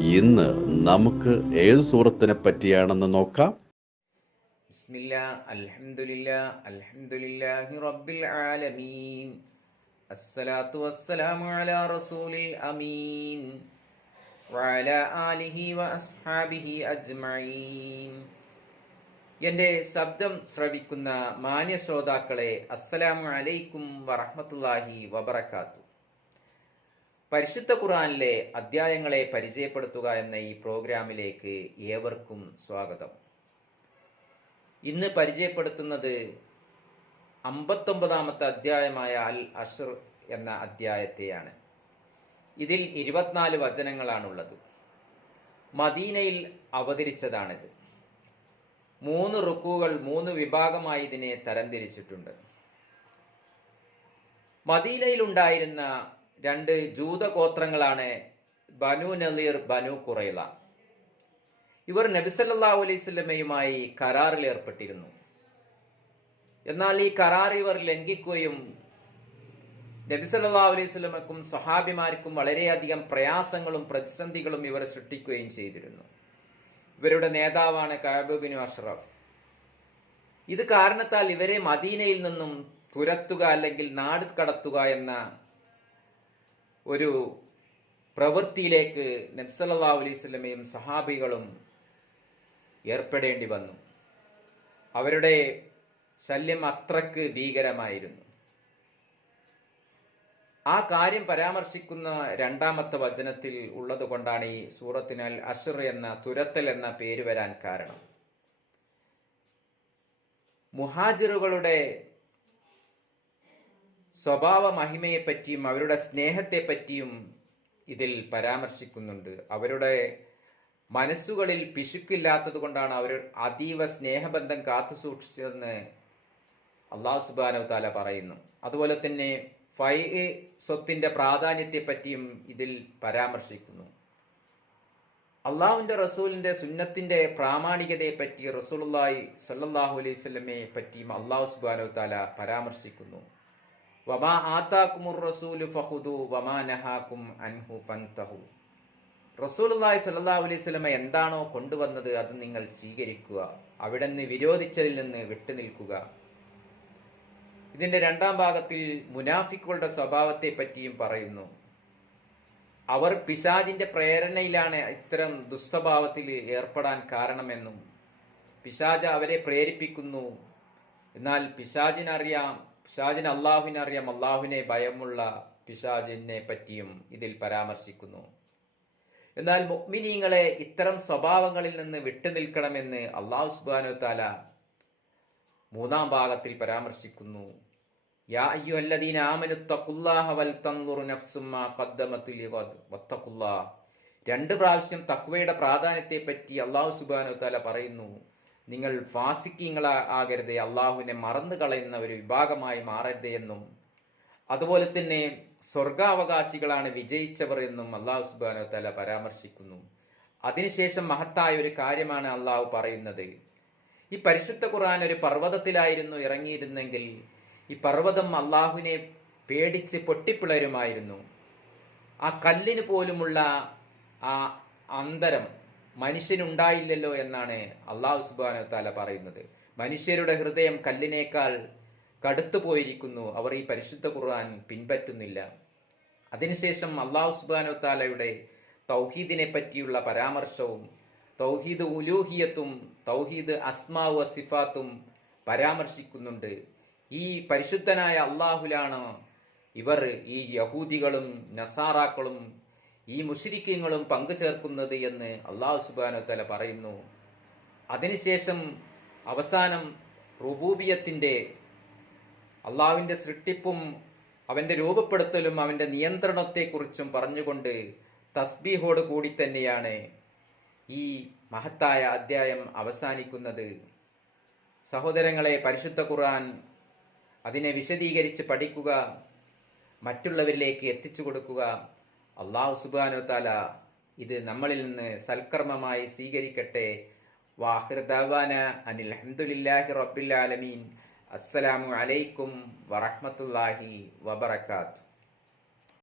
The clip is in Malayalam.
ഇന്ന് നമുക്ക് ഏത് സൂറത്തിനെ പറ്റിയാണെന്ന് നോക്കാം? ബിസ്മില്ലാ അൽഹംദുലില്ലാ അൽഹംദുലില്ലാഹി റബ്ബിൽ ആലമീൻ. അസ്സലാത്തു വസ്സലാമു അലാ അമീൻ. ആലിഹി വഅസ്ഹാബിഹി അജ്മഈൻ. ശബ്ദം ശ്രവിക്കുന്ന മാന്യ ശ്രോതാക്കളെ അസ്സലാമു അലൈക്കും വറഹ്മത്തുള്ളാഹി വബറകാത്തു. പരിശുദ്ധ ഖുറാനിലെ അധ്യായങ്ങളെ പരിചയപ്പെടുത്തുക എന്ന ഈ പ്രോഗ്രാമിലേക്ക് ഏവർക്കും സ്വാഗതം. ഇന്ന് പരിചയപ്പെടുത്തുന്നത് അമ്പത്തൊമ്പതാമത്തെ അധ്യായമായ അൽ അഷർ എന്ന അധ്യായത്തെയാണ്. ഇതിൽ ഇരുപത്തിനാല് വചനങ്ങളാണുള്ളത്. മദീനയിൽ അവതരിച്ചതാണിത്. മൂന്ന് റുക്കുകൾ മൂന്ന് വിഭാഗമായി ഇതിനെ തരംതിരിച്ചിട്ടുണ്ട്. മദീനയിലുണ്ടായിരുന്ന രണ്ട് ജൂതഗോത്രങ്ങളാണ് ബനു നലീർ ബനു കുറൈല. ഇവർ നബിസല്ലാ അലൈഹി സ്വലമയുമായി കരാറിൽ ഏർപ്പെട്ടിരുന്നു. എന്നാൽ ഈ കരാർ ഇവർ ലംഘിക്കുകയും നബിസല്ലാ അലൈഹി സ്വലമക്കും സഹാബിമാർക്കും വളരെയധികം പ്രയാസങ്ങളും പ്രതിസന്ധികളും ഇവർ സൃഷ്ടിക്കുകയും ചെയ്തിരുന്നു. ഇവരുടെ നേതാവാണ് കാബുബിനു അഷ്റഫ്. ഇത് കാരണത്താൽ ഇവരെ മദീനയിൽ നിന്നും തുരത്തുക അല്ലെങ്കിൽ നാട് കടത്തുക എന്ന ഒരു പ്രവൃത്തിയിലേക്ക് നബ്സല്ലാ അലൈഹി സഹാബികളും ഏർപ്പെടേണ്ടി വന്നു. അവരുടെ ശല്യം അത്രയ്ക്ക് ഭീകരമായിരുന്നു. ആ കാര്യം പരാമർശിക്കുന്ന രണ്ടാമത്തെ വചനത്തിൽ ഉള്ളത് കൊണ്ടാണ് ഈ സൂറത്തിനാൽ അഷർ എന്ന തുരത്തൽ എന്ന പേര് വരാൻ കാരണം. മുഹാജിറുകളുടെ സ്വഭാവ മഹിമയെപ്പറ്റിയും അവരുടെ സ്നേഹത്തെപ്പറ്റിയും ഇതിൽ പരാമർശിക്കുന്നുണ്ട്. അവരുടെ മനസ്സുകളിൽ പിശുക്കില്ലാത്തത് കൊണ്ടാണ് അവർ അതീവ സ്നേഹബന്ധം കാത്തു സൂക്ഷിച്ചതെന്ന് അള്ളാഹു സുബാനവ് താല പറയുന്നു. അതുപോലെ തന്നെ ഫൈ സ്വത്തിന്റെ പ്രാധാന്യത്തെപ്പറ്റിയും ഇതിൽ പരാമർശിക്കുന്നു. അള്ളാഹുവിന്റെ റസൂലിന്റെ സുന്നത്തിന്റെ പ്രാമാണികതയെപ്പറ്റി റസൂലുള്ളാഹി സല്ലാഹു അലൈഹി സ്വലമയെ പറ്റിയും അള്ളാഹു സുബാനവ് താല പരാമർശിക്കുന്നു. വമാ ആത്താക്കുമുർ റസൂലു ഫഹുദു വമാ നഹാക്കും അൻഹു ഫൻതഹു റസൂലുള്ളാഹി സ്വല്ലല്ലാഹു അലൈഹി സ്വലമ എന്താണോ കൊണ്ടുവന്നത് അത് നിങ്ങൾ സ്വീകരിക്കുക. അവിടെ നിന്ന് വിരോധിച്ചതിൽ നിന്ന് വിട്ടുനിൽക്കുക ഇതിന്റെ രണ്ടാം ഭാഗത്തിൽ മുനാഫിക്കുകളുടെ സ്വഭാവത്തെ പറ്റിയും പറയുന്നു. അവർ പിശാജിന്റെ പ്രേരണയിലാണ് ഇത്തരം ദുസ്വഭാവത്തിൽ ഏർപ്പെടാൻ കാരണമെന്നും പിശാജ് അവരെ പ്രേരിപ്പിക്കുന്നു. എന്നാൽ പിശാജിനറിയാം പിശാജിന് അള്ളാഹുവിനറിയാം അള്ളാഹുവിനെ ഭയമുള്ള പിശാജിനെ പറ്റിയും ഇതിൽ പരാമർശിക്കുന്നു. എന്നാൽ മുഗ്മിനീങ്ങളെ ഇത്തരം സ്വഭാവങ്ങളിൽ നിന്ന് വിട്ടുനിൽക്കണമെന്ന് അള്ളാഹു സുബാനു താല മൂന്നാം ഭാഗത്തിൽ പരാമർശിക്കുന്നു. യാ ലിഗദ് വത്തഖുല്ലാഹ്. രണ്ട് പ്രാവശ്യം തക്വയുടെ പ്രാധാന്യത്തെ പറ്റി അള്ളാഹു സുബാനു താല പറയുന്നു. നിങ്ങൾ ഫാസിക്കീങ്ങളാ ആകരുത് അള്ളാഹുവിനെ മറന്നു കളയുന്ന ഒരു വിഭാഗമായി മാറരുത് എന്നും. അതുപോലെ തന്നെ സ്വർഗാവകാശികളാണ് വിജയിച്ചവർ എന്നും അള്ളാഹു സുബാനോ തല പരാമർശിക്കുന്നു. അതിനുശേഷം മഹത്തായ ഒരു കാര്യമാണ് അള്ളാഹു പറയുന്നത്. ഈ പരിശുദ്ധ ഖുർആൻ ഒരു പർവതത്തിലായിരുന്നു ഇറങ്ങിയിരുന്നെങ്കിൽ ഈ പർവതം അള്ളാഹുവിനെ പേടിച്ച് പൊട്ടിപ്പിളരുമായിരുന്നു. ആ കല്ലിന് പോലുമുള്ള ആ അന്തരം മനുഷ്യനുണ്ടായില്ലല്ലോ എന്നാണ് അള്ളാഹു സുബാന താല പറയുന്നത്. മനുഷ്യരുടെ ഹൃദയം കല്ലിനേക്കാൾ കടുത്തു പോയിരിക്കുന്നു. അവർ ഈ പരിശുദ്ധ ഖുർആൻ പിൻപറ്റുന്നില്ല. അതിനുശേഷം അള്ളാഹു സുബാനു താലയുടെ തൗഹീദിനെ പറ്റിയുള്ള പരാമർശവും തൗഹീദ് ഉലൂഹിയത്തും തൗഹീദ് അസ്മാവ് സിഫാത്തും പരാമർശിക്കുന്നുണ്ട്. ഈ പരിശുദ്ധനായ അള്ളാഹുലാണ് ഇവർ ഈ യഹൂദികളും നസാറാക്കളും ഈ മുഷിരിക്കങ്ങളും പങ്കുചേർക്കുന്നത് എന്ന് അള്ളാഹു സുബാനോ തല പറയുന്നു. അതിനുശേഷം അവസാനം റുബൂബിയത്തിന്റെ അള്ളാഹുവിന്റെ സൃഷ്ടിപ്പും അവന്റെ രൂപപ്പെടുത്തലും അവന്റെ നിയന്ത്രണത്തെക്കുറിച്ചും പറഞ്ഞുകൊണ്ട് തസ്ബീഹോട് കൂടി തന്നെയാണ് ഈ മഹത്തായ അധ്യായം അവസാനിക്കുന്നത്. സഹോദരങ്ങളെ പരിശുദ്ധ ഖുർആൻ അതിനെ വിശദീകരിച്ച് പഠിക്കുക മറ്റുള്ളവരിലേക്ക് എത്തിച്ചു കൊടുക്കുക അള്ളാഹു സുബാനു താല ഇത് നമ്മളിൽ നിന്ന് സൽക്കർമ്മമായി സ്വീകരിക്കട്ടെ. വാഹിർദാവാന അനിൽ അഹമ്മദില്ലാഹി റബ്ബിൽ ആലമീൻ. അസ്സലാമു അലൈക്കും വറഹ്മത്തുള്ളാഹി വബറകാതുഹു.